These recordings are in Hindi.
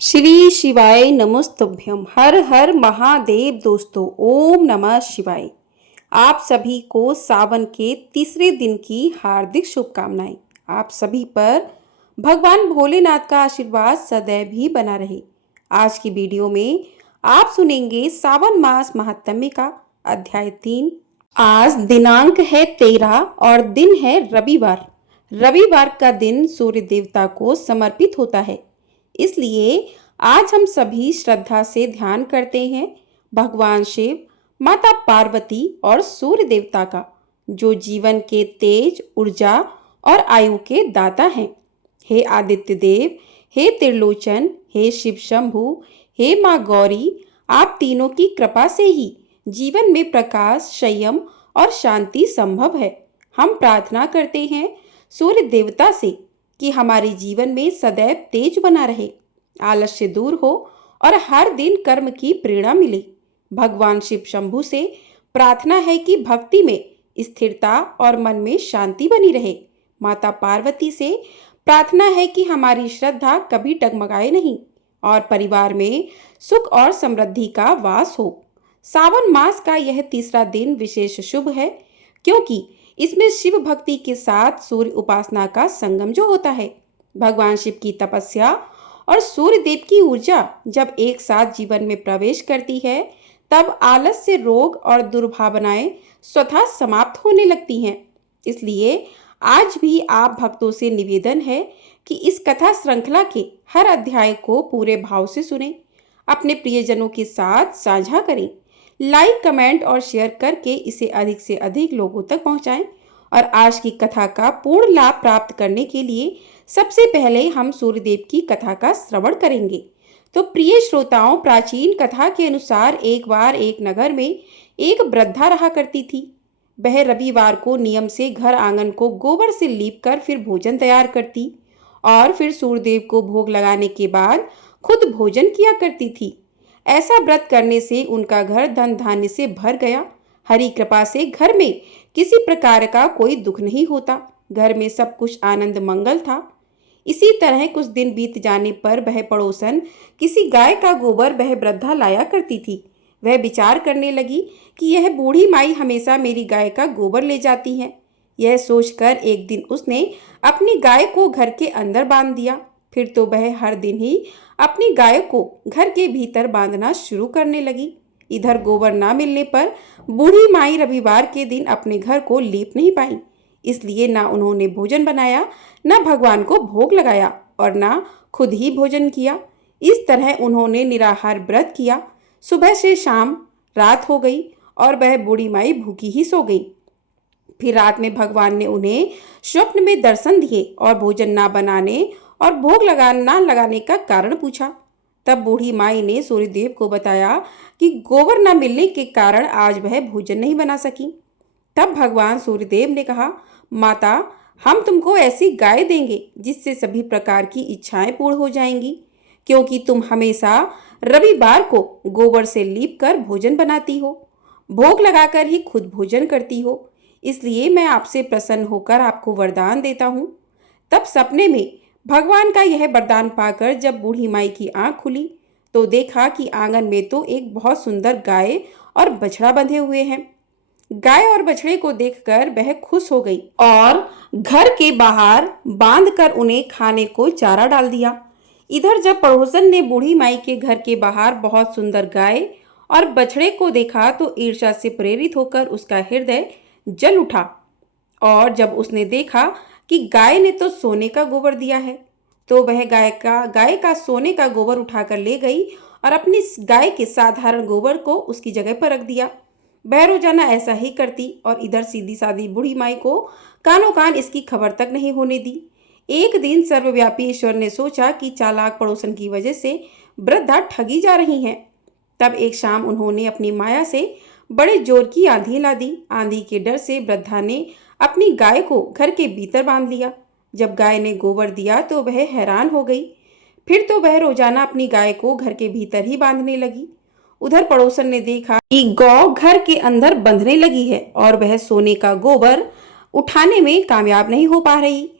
श्री शिवाय नमस्तुभ्यम। हर हर महादेव। दोस्तों, ओम नमः शिवाय। आप सभी को सावन के तीसरे दिन की हार्दिक शुभकामनाएं। आप सभी पर भगवान भोलेनाथ का आशीर्वाद सदैव ही बना रहे। आज की वीडियो में आप सुनेंगे सावन मास महात्म्य का अध्याय 3। आज दिनांक है 13 और दिन है रविवार। रविवार का दिन सूर्य देवता को समर्पित होता है, इसलिए आज हम सभी श्रद्धा से ध्यान करते हैं भगवान शिव, माता पार्वती और सूर्य देवता का, जो जीवन के तेज, ऊर्जा और आयु के दाता हैं। हे आदित्य देव, हे त्रिलोचन, हे शिव शंभु, हे माँ गौरी, आप तीनों की कृपा से ही जीवन में प्रकाश, संयम और शांति संभव है। हम प्रार्थना करते हैं सूर्य देवता से कि हमारे जीवन में सदैव तेज बना रहे, आलस्य दूर हो और हर दिन कर्म की प्रेरणा मिले। भगवान शिव शंभु से प्रार्थना है कि भक्ति में स्थिरता और मन में शांति बनी रहे। माता पार्वती से प्रार्थना है कि हमारी श्रद्धा कभी डगमगाए नहीं और परिवार में सुख और समृद्धि का वास हो। सावन मास का यह तीसरा दिन विशेष शुभ है, क्योंकि इसमें शिव भक्ति के साथ सूर्य उपासना का संगम जो होता है। भगवान शिव की तपस्या और सूर्य देव की ऊर्जा जब एक साथ जीवन में प्रवेश करती है, तब आलस्य, रोग और दुर्भावनाएं स्वतः समाप्त होने लगती हैं। इसलिए आज भी आप भक्तों से निवेदन है कि इस कथा श्रृंखला के हर अध्याय को पूरे भाव से सुनें, अपने प्रियजनों के साथ साझा करें, लाइक, कमेंट और शेयर करके इसे अधिक से अधिक लोगों तक पहुंचाएं। और आज की कथा का पूर्ण लाभ प्राप्त करने के लिए सबसे पहले हम सूर्यदेव की कथा का श्रवण करेंगे। तो प्रिय श्रोताओं, प्राचीन कथा के अनुसार एक बार एक नगर में एक वृद्धा रहा करती थी। वह रविवार को नियम से घर आंगन को गोबर से लीपकर फिर भोजन तैयार करती और फिर सूर्यदेव को भोग लगाने के बाद खुद भोजन किया करती थी। ऐसा व्रत करने से उनका घर धन धान्य से भर गया। हरि कृपा से घर में किसी प्रकार का कोई दुख नहीं होता। घर में सब कुछ आनंद मंगल था। इसी तरह कुछ दिन बीत जाने पर वह पड़ोसन किसी गाय का गोबर वह वृद्धा लाया करती थी। वह विचार करने लगी कि यह बूढ़ी माई हमेशा मेरी गाय का गोबर ले जाती है। यह सोचकर एक दिन उसने अपनी गाय को घर के अंदर बांध दिया। फिर तो वह हर दिन ही अपनी गाय को घर के भीतर बांधना शुरू करने लगी। इधर गोबर ना मिलने पर बूढ़ी माई रविवार के दिन अपने घर को लीप नहीं पाई, इसलिए ना उन्होंने भोजन बनाया, ना भगवान को भोग लगाया और ना खुद ही भोजन किया। इस तरह उन्होंने निराहार व्रत किया। सुबह से शाम रात हो गई और वह बूढ़ी माई भूखी ही सो गई। फिर रात में भगवान ने उन्हें स्वप्न में दर्शन दिए और भोजन ना बनाने और भोग ना लगाने का कारण पूछा। तब बूढ़ी माई ने सूर्यदेव को बताया कि गोबर न मिलने के कारण आज वह भोजन नहीं बना सकी। तब भगवान सूर्यदेव ने कहा, माता, हम तुमको ऐसी गाय देंगे जिससे सभी प्रकार की इच्छाएं पूर्ण हो जाएंगी, क्योंकि तुम हमेशा रविवार को गोबर से लीप कर भोजन बनाती हो, भोग लगाकर ही खुद भोजन करती हो। इसलिए मैं आपसे प्रसन्न होकर आपको वरदान देता हूँ। तब सपने में भगवान का यह वरदान पाकर जब बूढ़ी माई की आंख खुली तो देखा कि आंगन में तो एक बहुत सुंदर गाय और बछड़ा बंधे हुए हैं। गाय और बछड़े को देखकर वह खुश हो गई और घर के बाहर बांधकर उन्हें खाने को चारा डाल दिया। इधर जब पड़ोसन ने बूढ़ी माई के घर के बाहर बहुत सुंदर गाय और बछड़े को देखा तो ईर्ष्या से प्रेरित होकर उसका हृदय जल उठा। और जब उसने देखा कि गाय ने तो सोने का गोबर दिया है, तो वह गाय का सोने का गोबर उठाकर ले गई और अपनी गाय के साधारण गोबर को उसकी जगह पर रख दिया। वह रोजाना ऐसा ही करती और इधर सीधी सादी बूढ़ी माई को कानों कान इसकी खबर तक नहीं होने दी। एक दिन सर्वव्यापी ईश्वर ने सोचा कि चालाक पड़ोसन की वजह से वृद्धा ठगी जा रही हैं। तब एक शाम उन्होंने अपनी माया से बड़े जोर की आंधी ला दी। आंधी के डर से वृद्धा ने अपनी गाय को घर के भीतर बांध लिया। जब गाय ने गोबर दिया तो वह हैरान हो गई। फिर तो वह रोजाना अपनी गाय को घर के भीतर ही बांधने लगी। उधर पड़ोसन ने देखा कि गौ घर के अंदर बंधने लगी है और वह सोने का गोबर उठाने में कामयाब नहीं हो पा रही।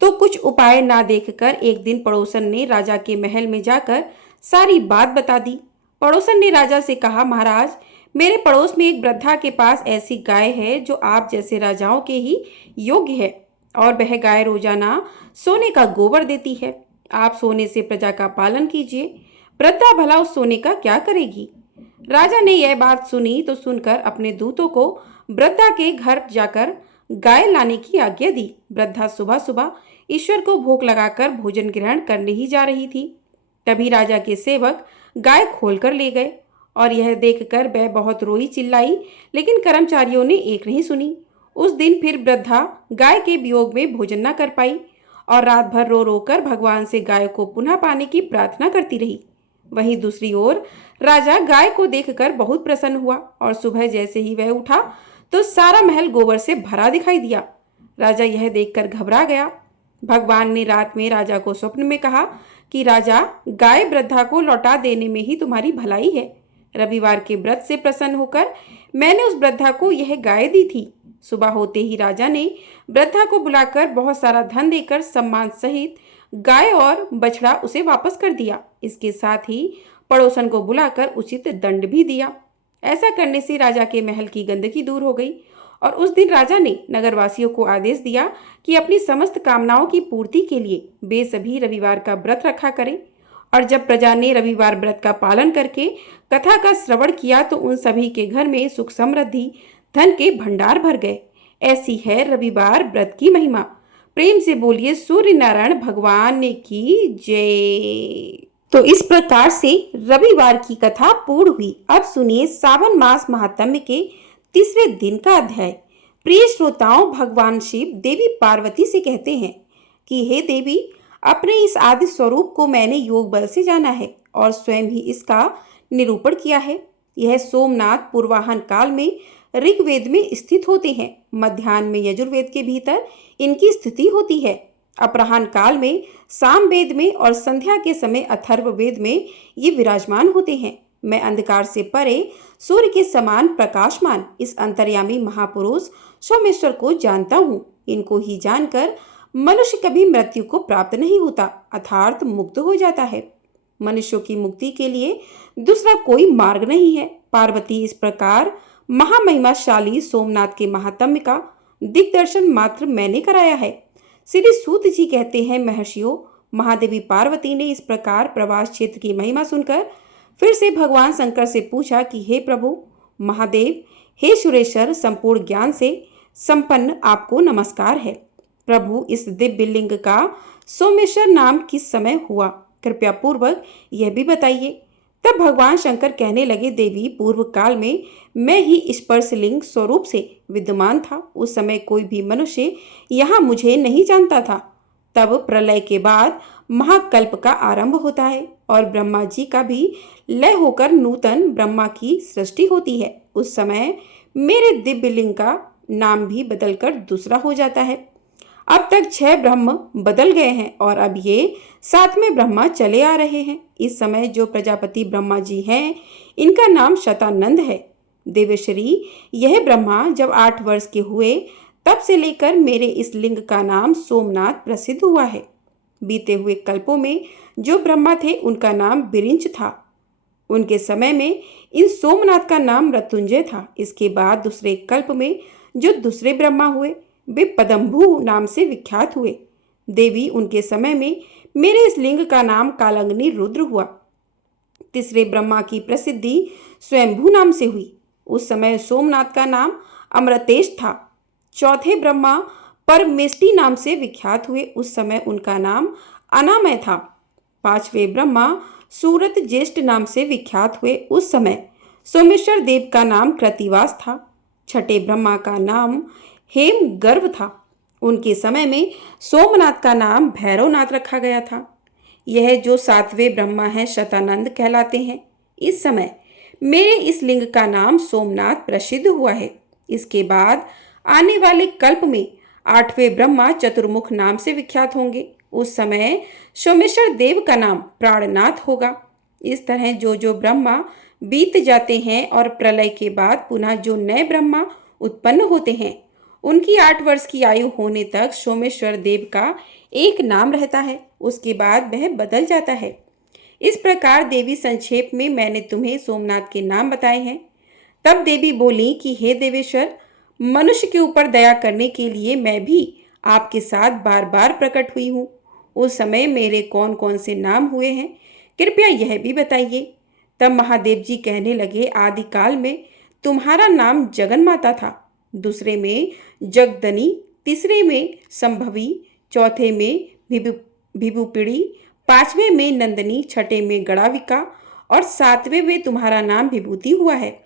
तो कुछ उपाय ना देखकर एक दिन पड़ोसन ने राजा के महल में जाकर सारी बात बता दी। पड़ोसन ने राजा से कहा, महाराज, मेरे पड़ोस में एक वृद्धा के पास ऐसी गाय है जो आप जैसे राजाओं के ही योग्य है, और वह गाय रोजाना सोने का गोबर देती है। आप सोने से प्रजा का पालन कीजिए, वृद्धा भला उस सोने का क्या करेगी। राजा ने यह बात सुनी तो सुनकर अपने दूतों को वृद्धा के घर जाकर गाय लाने की आज्ञा दी। वृद्धा सुबह सुबह ईश्वर को भोग लगाकर भोजन ग्रहण करने ही जा रही थी। तभी राजा के सेवक गाय खोलकर ले गए और यह देखकर वह बहुत रोई चिल्लाई, लेकिन कर्मचारियों ने एक नहीं सुनी। उस दिन फिर वृद्धा गाय के वियोग में भोजन न कर पाई और रात भर रो रो कर भगवान से गाय को पुनः पाने की प्रार्थना करती रही। वहीं दूसरी ओर राजा गाय को देखकर बहुत प्रसन्न हुआ और सुबह जैसे ही वह उठा तो सारा महल गोबर से भरा दिखाई दिया। राजा यह देखकर घबरा गया। भगवान ने रात में राजा को स्वप्न में कहा कि राजा, गाय वृद्धा को लौटा देने में ही तुम्हारी भलाई है। रविवार के व्रत से प्रसन्न होकर मैंने उस वृद्धा को यह गाय दी थी। सुबह होते ही राजा ने वृद्धा को बुलाकर बहुत सारा धन देकर सम्मान सहित गाय और बछड़ा उसे वापस कर दिया। इसके साथ ही पड़ोसन को बुलाकर उचित दंड भी दिया। ऐसा करने से राजा के महल की गंदगी दूर हो गई और उस दिन राजा ने नगरवासियों को आदेश दिया कि अपनी समस्त कामनाओं की पूर्ति के लिए वे सभी रविवार का व्रत रखा करें। और जब प्रजा ने रविवार व्रत का पालन करके कथा का श्रवण किया तो उन सभी के घर में सुख समृद्धि, धन के भंडार भर गए। ऐसी है रविवार व्रत की महिमा। प्रेम से बोलिए सूर्य नारायण भगवान की जय। तो इस प्रकार से रविवार की कथा पूर्ण हुई। अब सुनिए सावन मास महात्म्य के तीसरे दिन का अध्याय। प्रिय श्रोताओं, भगवान शिव देवी पार्वती से कहते हैं कि हे देवी, अपने इस आदि स्वरूप को मैंने योग बल से जाना है और स्वयं ही इसका निरूपण किया है। यह सोमनाथ पूर्वाहन काल में ऋग्वेद में स्थित होते हैं, मध्याह्न में यजुर्वेद के भीतर इनकी स्थिति होती है, अपराह्न काल में सामवेद में और संध्या के समय अथर्ववेद में ये विराजमान होते हैं। मैं अंधकार से परे सूर्य के समान प्रकाशमान इस अंतर्यामी महापुरुष सोमेश्वर को जानता हूँ। इनको ही जानकर मनुष्य कभी मृत्यु को प्राप्त नहीं होता, अर्थात मुक्त हो जाता है। मनुष्यों की मुक्ति के लिए दूसरा कोई मार्ग नहीं है। पार्वती इस प्रकार महामहिमाशाली सोमनाथ के महात्म्य का दिग्दर्शन मात्र मैंने कराया है। श्री सूत जी कहते हैं, महर्षियों, महादेवी पार्वती ने इस प्रकार प्रवास क्षेत्र की महिमा सुनकर फिर से भगवान शंकर से पूछा कि हे प्रभु महादेव, हे सुरेश्वर, संपूर्ण ज्ञान से संपन्न आपको नमस्कार है। प्रभु, इस दिव्य लिंग का सोमेश्वर नाम किस समय हुआ, कृपया पूर्वक यह भी बताइए। तब भगवान शंकर कहने लगे, देवी, पूर्व काल में मैं ही स्पर्शलिंग स्वरूप से विद्यमान था। उस समय कोई भी मनुष्य यहाँ मुझे नहीं जानता था। तब प्रलय के बाद महाकल्प का आरंभ होता है और ब्रह्मा जी का भी लय होकर नूतन ब्रह्मा की सृष्टि होती है। उस समय मेरे दिव्य लिंग का नाम भी बदलकर दूसरा हो जाता है। अब तक 6 ब्रह्म बदल गए हैं और अब ये 7वें ब्रह्मा चले आ रहे हैं। इस समय जो प्रजापति ब्रह्मा जी हैं, इनका नाम शतानंद है। देवेश्वरी, यह ब्रह्मा जब 8 वर्ष के हुए तब से लेकर मेरे इस लिंग का नाम सोमनाथ प्रसिद्ध हुआ है। बीते हुए कल्पों में जो ब्रह्मा थे उनका नाम बिरिंच था। उनके समय में इन सोमनाथ का नाम मृत्युंजय था। इसके बाद दूसरे कल्प में जो दूसरे ब्रह्मा हुए वे पदम्भु नाम से विख्यात हुए। देवी, उनके समय में मेरे इस लिंग का नाम कालंगनी रुद्र हुआ। तीसरे ब्रह्मा की प्रसिद्धि स्वयंभू नाम से हुई। उस समय सोमनाथ का नाम अमृतेश था। चौथे ब्रह्मा परमेष्टि नाम से विख्यात हुए। उस समय उनका नाम अनामय था। 5वें ब्रह्मा सूरत ज्येष्ठ नाम से विख्यात हुए। उस समय सोमेश्वर देव का नाम कृतिवास था। 6ठे ब्रह्मा का नाम हेम गर्भ था। उनके समय में सोमनाथ का नाम भैरवनाथ रखा गया था। यह जो 7वें ब्रह्मा हैं शतानंद कहलाते हैं। इस समय मेरे इस लिंग का नाम सोमनाथ प्रसिद्ध हुआ है। इसके बाद आने वाले कल्प में 8वें ब्रह्मा चतुर्मुख नाम से विख्यात होंगे। उस समय सोमेश्वर देव का नाम प्राणनाथ होगा। इस तरह जो ब्रह्मा बीत जाते हैं और प्रलय के बाद पुनः जो नए ब्रह्मा उत्पन्न होते हैं उनकी 8 वर्ष की आयु होने तक सोमेश्वर देव का एक नाम रहता है, उसके बाद वह बदल जाता है। इस प्रकार देवी संक्षेप में मैंने तुम्हें सोमनाथ के नाम बताए हैं। तब देवी बोली कि हे देवेश्वर, मनुष्य के ऊपर दया करने के लिए मैं भी आपके साथ बार बार प्रकट हुई हूँ। उस समय मेरे कौन कौन से नाम हुए हैं, कृपया यह भी बताइए। तब महादेव जी कहने लगे, आदिकाल में तुम्हारा नाम जगन माता था, दूसरे में जगदनी, तीसरे में संभवी, चौथे में भिभुपिड़ी, पांचवें में नंदनी, छठे में गणाविका और सातवें में तुम्हारा नाम विभूति हुआ है।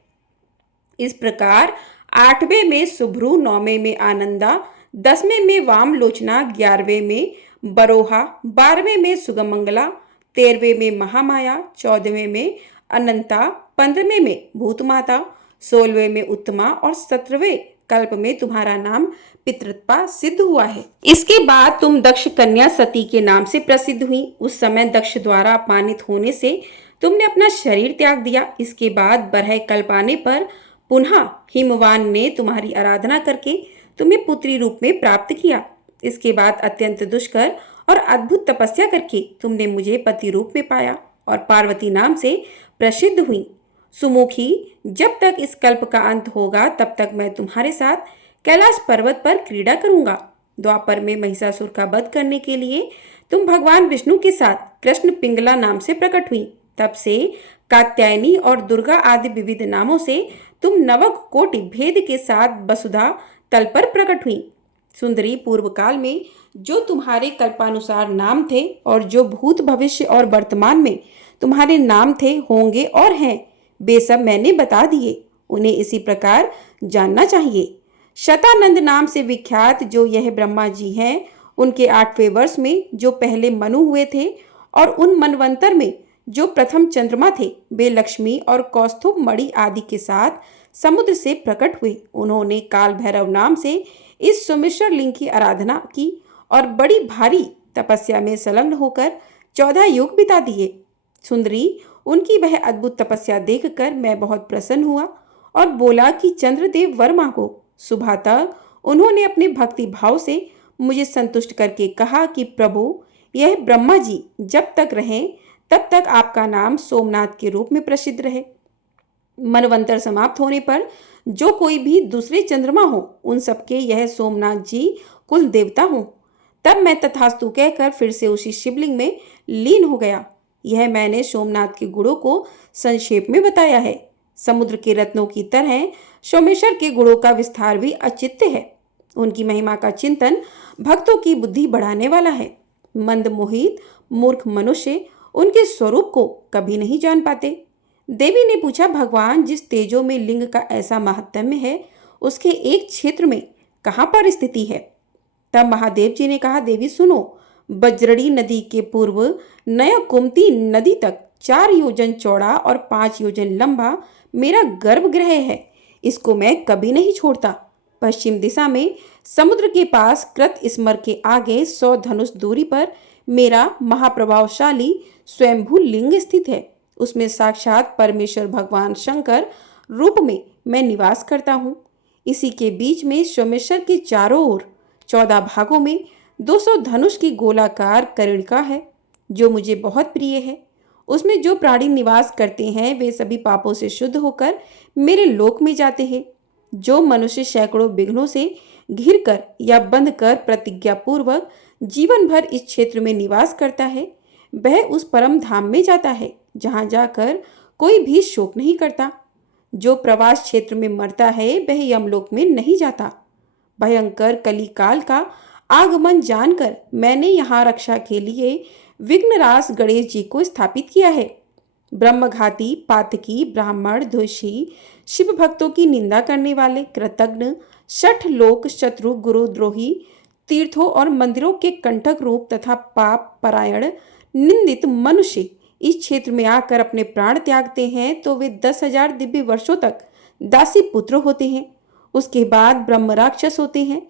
इस प्रकार 8वें में शुभ्रू, 9वें में आनंदा, 10वें में वामलोचना, 11वें में बरोहा, 12वें में सुगमंगला, 13वें में महामाया, 14वें में अनंता, 15वें में भूतमाता, 16वें में उत्तमा और 17वें कल्प में तुम्हारा नाम पितृत्पा सिद्ध हुआ है। इसके बाद तुम दक्ष कन्या सती के नाम से प्रसिद्ध हुई। उस समय दक्ष द्वारा अपमानित होने से तुमने अपना शरीर त्याग दिया। इसके बाद बरह कल्प आने पर पुनः हिमवान ने तुम्हारी आराधना करके तुम्हें पुत्री रूप में प्राप्त किया। इसके बाद अत्यंत दुष्कर और अद्भुत तपस्या करके तुमने मुझे पति रूप में पाया और पार्वती नाम से प्रसिद्ध हुई। सुमुखी, जब तक इस कल्प का अंत होगा तब तक मैं तुम्हारे साथ कैलाश पर्वत पर क्रीड़ा करूंगा। द्वापर में महिषासुर का वध करने के लिए तुम भगवान विष्णु के साथ कृष्ण पिंगला नाम से प्रकट हुई। तब से कात्यायनी और दुर्गा आदि विविध नामों से तुम नवक कोटि भेद के साथ वसुधा तल पर प्रकट हुई। सुंदरी, पूर्व काल में जो तुम्हारे कल्पानुसार नाम थे और जो भूत भविष्य और वर्तमान में तुम्हारे नाम थे, होंगे और हैं, वे सब मैंने बता दिए। उन्हें इसी प्रकार जानना चाहिए। शतानंद नाम से विख्यात जो यह ब्रह्मा जी हैं, उनके 8वें वर्ष में जो पहले मनु हुए थे और उन मनवंतर में जो प्रथम चंद्रमा थे, वे लक्ष्मी और कौस्तुभ मणि आदि के साथ समुद्र से प्रकट हुए। उन्होंने काल भैरव नाम से इस सोमेश्वर लिंग की आराधना की और बड़ी भारी तपस्या में संलग्न होकर 14 युग बिता दिए। सुंदरी, उनकी वह अद्भुत तपस्या देखकर मैं बहुत प्रसन्न हुआ और बोला कि चंद्रदेव वर मांगो। सुबह तक उन्होंने अपने भक्ति भाव से मुझे संतुष्ट करके कहा कि प्रभु, यह ब्रह्मा जी जब तक रहें तब तक आपका नाम सोमनाथ के रूप में प्रसिद्ध रहे। मनवंतर समाप्त होने पर जो कोई भी दूसरे चंद्रमा हो, उन सबके यह सोमनाथ जी कुल देवता हो। तब मैं तथास्तु कहकर फिर से उसी शिवलिंग में लीन हो गया। यह मैंने सोमनाथ के गुणों को संक्षेप में बताया है। समुद्र के रत्नों की तरह सोमेश्वर के गुणों का विस्तार भी अचित्य है। उनकी महिमा का चिंतन भक्तों की बुद्धि बढ़ाने वाला है। मंद मोहित मूर्ख मनुष्य उनके स्वरूप को कभी नहीं जान पाते। देवी ने पूछा, भगवान जिस तेजो में लिंग का ऐसा महात्म्य है, उसके एक क्षेत्र में कहाँ पर स्थिति है? तब महादेव जी ने कहा, देवी सुनो, बजरड़ी नदी के पूर्व नया कुमती नदी तक 4 योजन चौड़ा और 5 योजन लंबा मेरा गर्भगृह है। इसको मैं कभी नहीं छोड़ता। पश्चिम दिशा में समुद्र के पास कृत स्मर के आगे 100 धनुष दूरी पर मेरा महाप्रभावशाली स्वयंभू लिंग स्थित है। उसमें साक्षात परमेश्वर भगवान शंकर रूप में मैं निवास करता हूँ। इसी के बीच में सोमेश्वर के चारों ओर 14 भागों में 200 धनुष की गोलाकार करिणिका है, जो मुझे बहुत प्रिय है। उसमें जो प्राणी निवास करते हैं वे सभी पापों से शुद्ध होकर मेरे लोक में जाते हैं। जो मनुष्य सैकड़ों विघ्नों से घिर कर या बंध कर प्रतिज्ञा पूर्वक जीवन भर इस क्षेत्र में निवास करता है, वह उस परम धाम में जाता है जहाँ जाकर कोई भी शोक नहीं करता। जो प्रवास क्षेत्र में मरता है वह यमलोक में नहीं जाता। भयंकर कलिकाल का आगमन जानकर मैंने यहाँ रक्षा के लिए विघ्नराज गणेश जी को स्थापित किया है। ब्रह्मघाती, पातकी, ब्राह्मण, दोषी, शिव भक्तों की निंदा करने वाले, कृतघ्न, शठ लोक शत्रु, गुरुद्रोही, तीर्थों और मंदिरों के कंटक रूप तथा पाप परायण निंदित मनुष्य इस क्षेत्र में आकर अपने प्राण त्यागते हैं तो वे 10,000 दिव्य वर्षों तक दासी पुत्र होते हैं। उसके बाद ब्रह्म राक्षस होते हैं,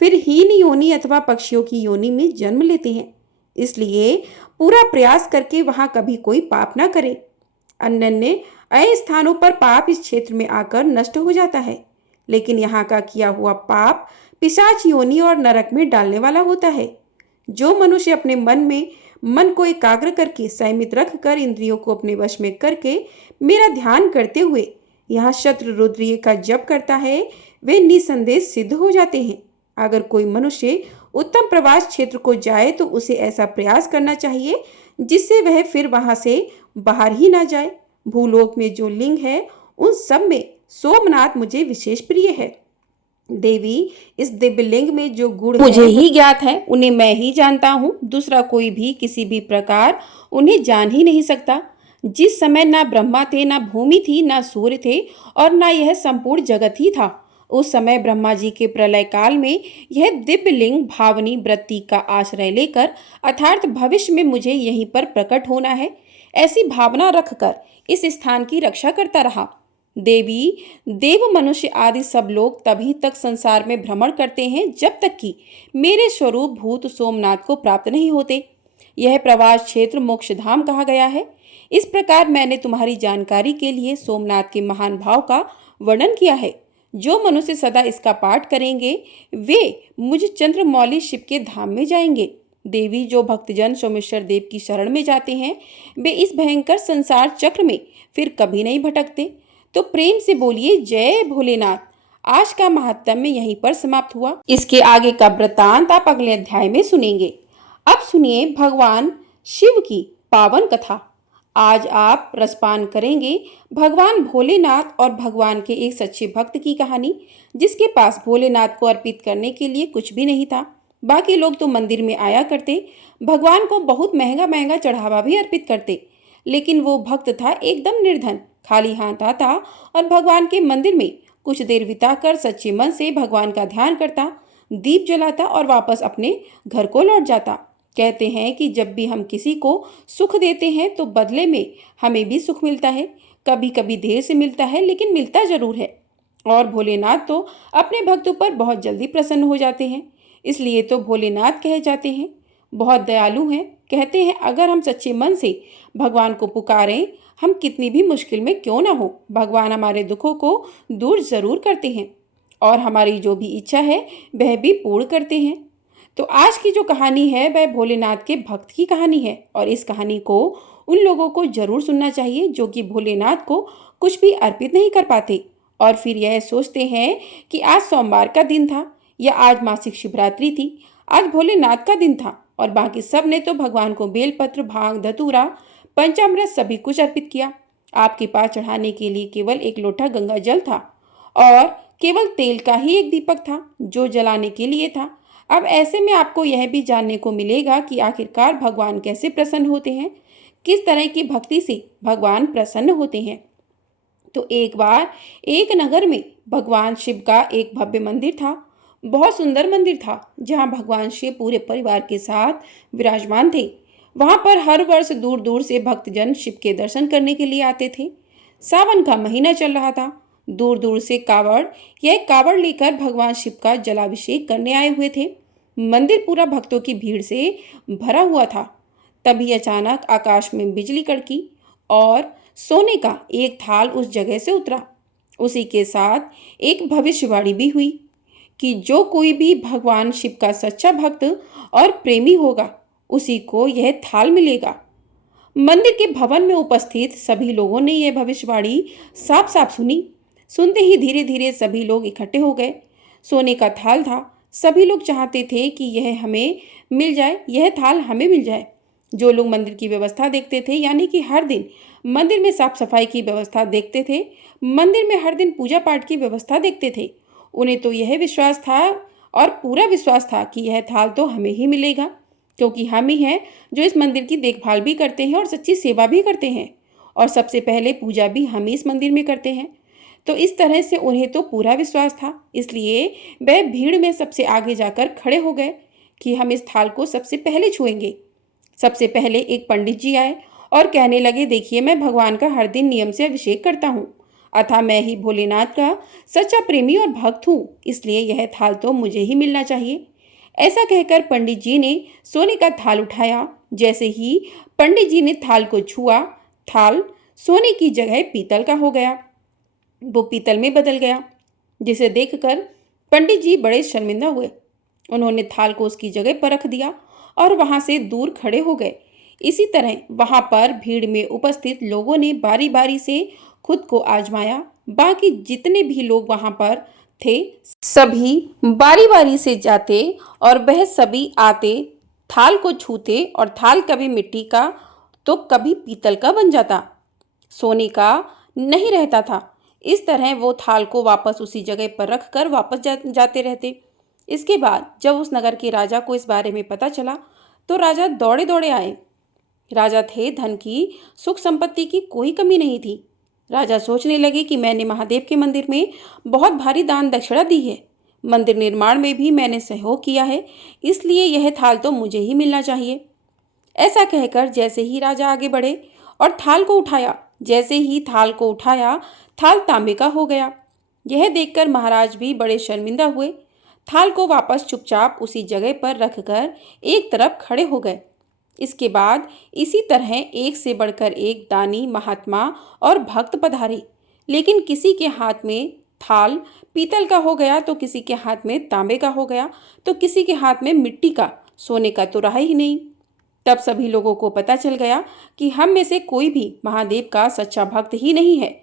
फिर हीन योनि अथवा पक्षियों की योनि में जन्म लेते हैं। इसलिए पूरा प्रयास करके वहां कभी कोई पाप ना करे। अन्य अय स्थानों पर पाप इस क्षेत्र में आकर नष्ट हो जाता है, लेकिन यहाँ का किया हुआ पाप पिशाच योनि और नरक में डालने वाला होता है। जो मनुष्य अपने मन को एकाग्र करके संयमित रख कर इंद्रियों को अपने वश में करके मेरा ध्यान करते हुए यहाँ शत्रु रुद्रीय का जप करता है, वे निसंदेह सिद्ध हो जाते हैं। अगर कोई मनुष्य उत्तम प्रवास क्षेत्र को जाए तो उसे ऐसा प्रयास करना चाहिए जिससे वह फिर वहां से बाहर ही ना जाए। भूलोक में जो लिंग है उन सब में सोमनाथ मुझे विशेष प्रिय है। देवी, इस दिव्य लिंग में जो गुण मुझे ही ज्ञात है उन्हें मैं ही जानता हूँ। दूसरा कोई भी किसी भी प्रकार उन्हें जान ही नहीं सकता। जिस समय ना ब्रह्मा थे, ना भूमि थी, ना सूर्य थे और ना यह संपूर्ण जगत ही था, उस समय ब्रह्मा जी के प्रलय काल में यह दिव्य लिंग भावनी वृत्ति का आश्रय लेकर अर्थात भविष्य में मुझे यहीं पर प्रकट होना है, ऐसी भावना रखकर इस स्थान की रक्षा करता रहा। देवी, देव, मनुष्य आदि सब लोग तभी तक संसार में भ्रमण करते हैं जब तक कि मेरे स्वरूप भूत सोमनाथ को प्राप्त नहीं होते। यह प्रवास क्षेत्र मोक्ष धाम कहा गया है। इस प्रकार मैंने तुम्हारी जानकारी के लिए सोमनाथ के महान भाव का वर्णन किया है। जो मनुष्य सदा इसका पाठ करेंगे वे मुझ चंद्रमौली शिव के धाम में जाएंगे। देवी, जो भक्तजन सोमेश्वर देव की शरण में जाते हैं वे इस भयंकर संसार चक्र में फिर कभी नहीं भटकते। तो प्रेम से बोलिए जय भोलेनाथ। आज का महात्म्य यहीं पर समाप्त हुआ। इसके आगे का वृतांत आप अगले अध्याय में सुनेंगे। अब सुनिए भगवान शिव की पावन कथा। आज आप रसपान करेंगे भगवान भोलेनाथ और भगवान के एक सच्चे भक्त की कहानी, जिसके पास भोलेनाथ को अर्पित करने के लिए कुछ भी नहीं था। बाकी लोग तो मंदिर में आया करते, भगवान को बहुत महंगा महंगा चढ़ावा भी अर्पित करते, लेकिन वो भक्त था एकदम निर्धन, खाली हाथ आता और भगवान के मंदिर में कुछ देर बिताकर सच्चे मन से भगवान का ध्यान करता, दीप जलाता और वापस अपने घर को लौट जाता। कहते हैं कि जब भी हम किसी को सुख देते हैं तो बदले में हमें भी सुख मिलता है। कभी कभी देर से मिलता है लेकिन मिलता जरूर है। और भोलेनाथ तो अपने भक्तों पर बहुत जल्दी प्रसन्न हो जाते हैं, इसलिए तो भोलेनाथ कहे जाते हैं। बहुत दयालु हैं। कहते हैं अगर हम सच्चे मन से भगवान को पुकारें, हम कितनी भी मुश्किल में क्यों ना हो, भगवान हमारे दुखों को दूर जरूर करते हैं और हमारी जो भी इच्छा है वह भी पूर्ण करते हैं। तो आज की जो कहानी है वह भोलेनाथ के भक्त की कहानी है और इस कहानी को उन लोगों को जरूर सुनना चाहिए जो कि भोलेनाथ को कुछ भी अर्पित नहीं कर पाते और फिर यह सोचते हैं कि आज सोमवार का दिन था या आज मासिक शिवरात्रि थी, आज भोलेनाथ का दिन था और बाकी सब ने तो भगवान को बेलपत्र, भांग, धतूरा, पंचामृत सभी कुछ अर्पित किया। आपके पास चढ़ाने के लिए केवल एक लोटा गंगा जल था और केवल तेल का ही एक दीपक था जो जलाने के लिए था। अब ऐसे में आपको यह भी जानने को मिलेगा कि आखिरकार भगवान कैसे प्रसन्न होते हैं, किस तरह की भक्ति से भगवान प्रसन्न होते हैं। तो एक बार एक नगर में भगवान शिव का एक भव्य मंदिर था। बहुत सुंदर मंदिर था जहां भगवान शिव पूरे परिवार के साथ विराजमान थे। वहां पर हर वर्ष दूर दूर से भक्तजन शिव के दर्शन करने के लिए आते थे। सावन का महीना चल रहा था। दूर दूर से कावड़ लेकर भगवान शिव का जलाभिषेक करने आए हुए थे। मंदिर पूरा भक्तों की भीड़ से भरा हुआ था। तभी अचानक आकाश में बिजली कड़की और सोने का एक थाल उस जगह से उतरा। उसी के साथ एक भविष्यवाणी भी हुई कि जो कोई भी भगवान शिव का सच्चा भक्त और प्रेमी होगा उसी को यह थाल मिलेगा। मंदिर के भवन में उपस्थित सभी लोगों ने यह भविष्यवाणी साफ साफ सुनी। सुनते ही धीरे धीरे सभी लोग इकट्ठे हो गए। सोने का थाल था। सभी लोग चाहते थे कि यह हमें मिल जाए, यह थाल हमें मिल जाए। जो लोग मंदिर की व्यवस्था देखते थे, यानी कि हर दिन मंदिर में साफ सफाई की व्यवस्था देखते थे, मंदिर में हर दिन पूजा पाठ की व्यवस्था देखते थे, उन्हें तो यह विश्वास था और पूरा विश्वास था कि यह थाल तो हमें ही मिलेगा, क्योंकि हम ही हैं जो इस मंदिर की देखभाल भी करते हैं और सच्ची सेवा भी करते हैं और सबसे पहले पूजा भी हम ही इस मंदिर में करते हैं। तो इस तरह से उन्हें तो पूरा विश्वास था, इसलिए वह भीड़ में सबसे आगे जाकर खड़े हो गए कि हम इस थाल को सबसे पहले छुएंगे। सबसे पहले एक पंडित जी आए और कहने लगे, देखिए मैं भगवान का हर दिन नियम से अभिषेक करता हूँ, अतः मैं ही भोलेनाथ का सच्चा प्रेमी और भक्त हूँ, इसलिए यह थाल तो मुझे ही मिलना चाहिए। ऐसा कहकर पंडित जी ने सोने का थाल उठाया। जैसे ही पंडित जी ने थाल को छुआ, थाल सोने की जगह पीतल का हो गया, वो पीतल में बदल गया, जिसे देखकर पंडित जी बड़े शर्मिंदा हुए। उन्होंने थाल को उसकी जगह पर रख दिया और वहां से दूर खड़े हो गए। इसी तरह वहां पर भीड़ में उपस्थित लोगों ने बारी बारी से खुद को आजमाया। बाकी जितने भी लोग वहां पर थे सभी बारी बारी से जाते और वह सभी आते, थाल को छूते और थाल कभी मिट्टी का तो कभी पीतल का बन जाता, सोने का नहीं रहता था। इस तरह वो थाल को वापस उसी जगह पर रख कर वापस जाते रहते। इसके बाद जब उस नगर के राजा को इस बारे में पता चला तो राजा दौड़े दौड़े आए। राजा थे, धन की सुख संपत्ति की कोई कमी नहीं थी। राजा सोचने लगे कि मैंने महादेव के मंदिर में बहुत भारी दान दक्षिणा दी है, मंदिर निर्माण में भी मैंने सहयोग किया है, इसलिए यह थाल तो मुझे ही मिलना चाहिए। ऐसा कहकर जैसे ही राजा आगे बढ़े और थाल को उठाया, जैसे ही थाल को उठाया, थाल तांबे का हो गया। यह देखकर महाराज भी बड़े शर्मिंदा हुए। थाल को वापस चुपचाप उसी जगह पर रखकर एक तरफ खड़े हो गए। इसके बाद इसी तरह एक से बढ़कर एक दानी, महात्मा और भक्त पधारे, लेकिन किसी के हाथ में थाल पीतल का हो गया तो किसी के हाथ में तांबे का हो गया तो किसी के हाथ में मिट्टी का, सोने का तो रहा ही नहीं। तब सभी लोगों को पता चल गया कि हम में से कोई भी महादेव का सच्चा भक्त ही नहीं है,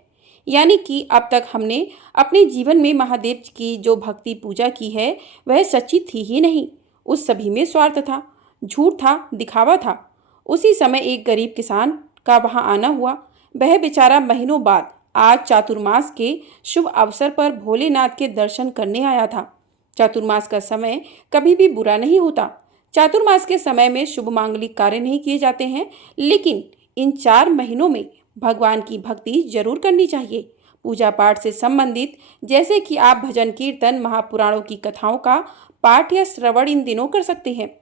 यानी कि अब तक हमने अपने जीवन में महादेव की जो भक्ति पूजा की है वह सच्ची थी ही नहीं। उस सभी में स्वार्थ था, झूठ था, दिखावा था। उसी समय एक गरीब किसान का वहां आना हुआ। वह बेचारा महीनों बाद आज चातुर्मास के शुभ अवसर पर भोलेनाथ के दर्शन करने आया था। चातुर्मास का समय कभी भी बुरा नहीं होता। चातुर्मास के समय में शुभ मांगलिक कार्य नहीं किए जाते हैं, लेकिन इन 4 महीनों में भगवान की भक्ति जरूर करनी चाहिए। पूजा पाठ से संबंधित, जैसे कि आप भजन कीर्तन, महापुराणों की कथाओं का पाठ या श्रवण इन दिनों कर सकते हैं।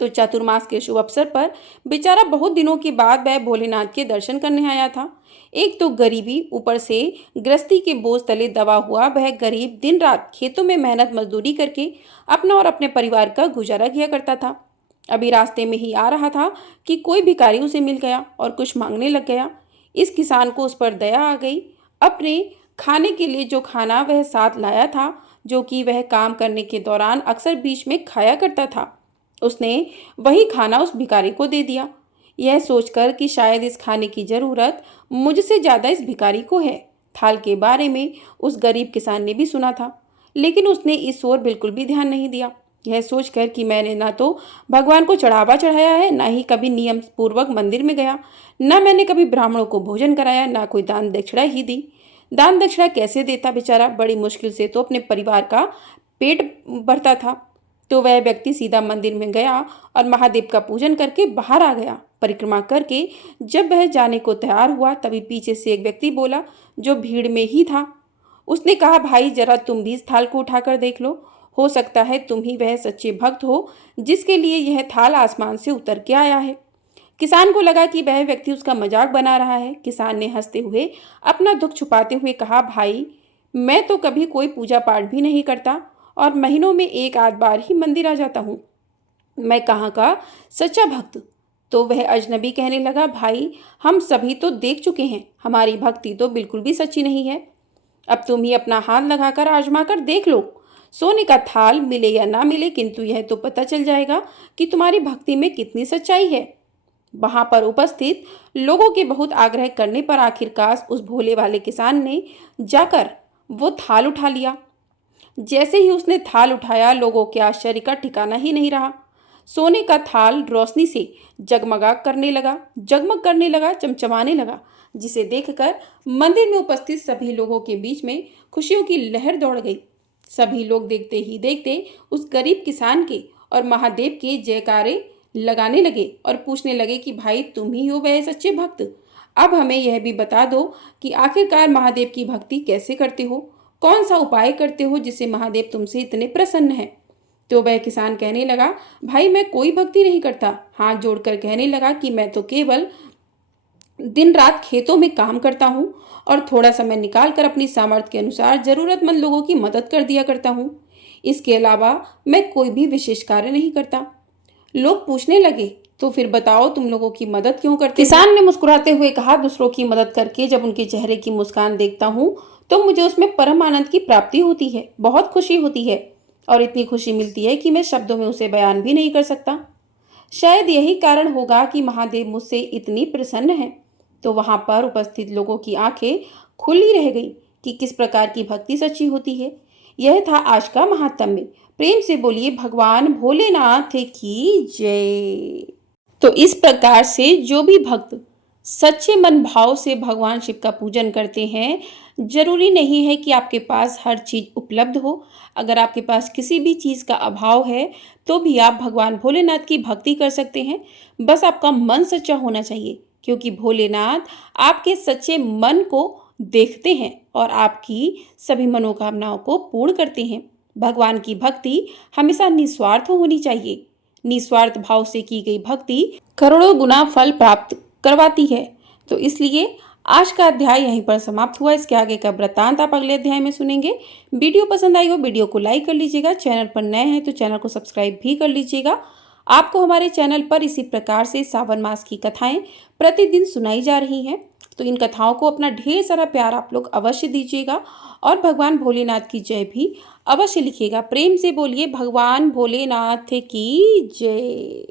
तो चातुर्मास के शुभ अवसर पर बेचारा बहुत दिनों के बाद वह भोलेनाथ के दर्शन करने आया था। एक तो गरीबी, ऊपर से गृहस्थी के बोझ तले दबा हुआ वह गरीब दिन रात खेतों में मेहनत मजदूरी करके अपना और अपने परिवार का गुजारा किया करता था। अभी रास्ते में ही आ रहा था कि कोई भिखारी उसे मिल गया और कुछ मांगने लग गया। इस किसान को उस पर दया आ गई। अपने खाने के लिए जो खाना वह साथ लाया था, जो कि वह काम करने के दौरान अक्सर बीच में खाया करता था, उसने वही खाना उस भिखारी को दे दिया, यह सोचकर कि शायद इस खाने की ज़रूरत मुझसे ज़्यादा इस भिखारी को है। थाल के बारे में उस गरीब किसान ने भी सुना था, लेकिन उसने इस ओर बिल्कुल भी ध्यान नहीं दिया, यह सोचकर कि मैंने ना तो भगवान को चढ़ावा चढ़ाया है, ना ही कभी नियम पूर्वक मंदिर में गया, ना मैंने कभी ब्राह्मणों को भोजन कराया, ना कोई दान दक्षिणा ही दी। दान दक्षिणा कैसे देता बेचारा, बड़ी मुश्किल से तो अपने परिवार का पेट भरता था। तो वह व्यक्ति सीधा मंदिर में गया और महादेव का पूजन करके बाहर आ गया। परिक्रमा करके जब वह जाने को तैयार हुआ, तभी पीछे से एक व्यक्ति बोला जो भीड़ में ही था। उसने कहा, भाई जरा तुम भी इस थाल को उठाकर देख लो, हो सकता है तुम ही वह सच्चे भक्त हो जिसके लिए यह थाल आसमान से उतर के आया है। किसान को लगा कि वह व्यक्ति उसका मजाक बना रहा है। किसान ने हंसते हुए अपना दुख छुपाते हुए कहा, भाई मैं तो कभी कोई पूजा पाठ भी नहीं करता और महीनों में एक आध बार ही मंदिर आ जाता हूँ, मैं कहाँ का सच्चा भक्त। तो वह अजनबी कहने लगा, भाई हम सभी तो देख चुके हैं, हमारी भक्ति तो बिल्कुल भी सच्ची नहीं है। अब तुम ही अपना हाथ लगाकर आजमा कर देख लो, सोने का थाल मिले या ना मिले, किंतु यह तो पता चल जाएगा कि तुम्हारी भक्ति में कितनी सच्चाई है। वहां पर उपस्थित लोगों के बहुत आग्रह करने पर आखिरकार उस भोले वाले किसान ने जाकर वो थाल उठा लिया। जैसे ही उसने थाल उठाया, लोगों के आश्चर्य का ठिकाना ही नहीं रहा। सोने का थाल रोशनी से जगमग करने लगा, चमचमाने लगा, जिसे देखकर मंदिर में उपस्थित सभी लोगों के बीच में खुशियों की लहर दौड़ गई। सभी लोग देखते ही देखते उस गरीब किसान के और महादेव के जयकारे लगाने लगे और पूछने लगे कि भाई तुम ही हो वह सच्चे भक्त। अब हमें यह भी बता दो कि आखिरकार महादेव की भक्ति कैसे करते हो, कौन सा उपाय करते हो जिससे महादेव तुमसे इतने प्रसन्न हैं। तो वह किसान कहने लगा, भाई मैं कोई भक्ति नहीं करता। हाथ जोड़कर कहने लगा कि मैं तो केवल दिन रात खेतों में काम करता हूँ और थोड़ा समय निकालकर अपनी सामर्थ्य के अनुसार जरूरतमंद लोगों की मदद कर दिया करता हूँ। इसके अलावा मैं कोई भी विशेष कार्य नहीं करता। लोग पूछने लगे, तो फिर बताओ तुम लोगों की मदद क्यों करते हो? किसान ने मुस्कुराते हुए कहा, दूसरों की मदद करके जब उनके चेहरे की मुस्कान देखता हूँ तो मुझे उसमें परम आनंद की प्राप्ति होती है, बहुत खुशी होती है और इतनी खुशी मिलती है कि मैं शब्दों में उसे बयान भी नहीं कर सकता। शायद यही कारण होगा कि महादेव मुझसे इतनी प्रसन्न हैं। तो वहां पर उपस्थित लोगों की आंखें खुली रह गई कि किस प्रकार की भक्ति सच्ची होती है। यह था आज का महात्म्य। प्रेम से बोलिए भगवान भोलेनाथ की जय। तो इस प्रकार से जो भी भक्त सच्चे मन भाव से भगवान शिव का पूजन करते हैं, जरूरी नहीं है कि आपके पास हर चीज उपलब्ध हो। अगर आपके पास किसी भी चीज का अभाव है तो भी आप भगवान भोलेनाथ की भक्ति कर सकते हैं। बस आपका मन सच्चा होना चाहिए, क्योंकि भोलेनाथ आपके सच्चे मन को देखते हैं और आपकी सभी मनोकामनाओं को पूर्ण करते हैं। भगवान की भक्ति हमेशा निस्वार्थ होनी चाहिए। निस्वार्थ भाव से की गई भक्ति करोड़ों गुना फल प्राप्त करवाती है। तो इसलिए आज का अध्याय यहीं पर समाप्त हुआ। इसके आगे का वृत्तांत आप अगले अध्याय में सुनेंगे। वीडियो पसंद आई हो वीडियो को लाइक कर लीजिएगा। चैनल पर नए हैं तो चैनल को सब्सक्राइब भी कर लीजिएगा। आपको हमारे चैनल पर इसी प्रकार से सावन मास की कथाएं प्रतिदिन सुनाई जा रही हैं। तो इन कथाओं को अपना ढेर सारा प्यार आप लोग अवश्य दीजिएगा और भगवान भोलेनाथ की जय भी अवश्य लिखिएगा। प्रेम से बोलिए भगवान भोलेनाथ की जय।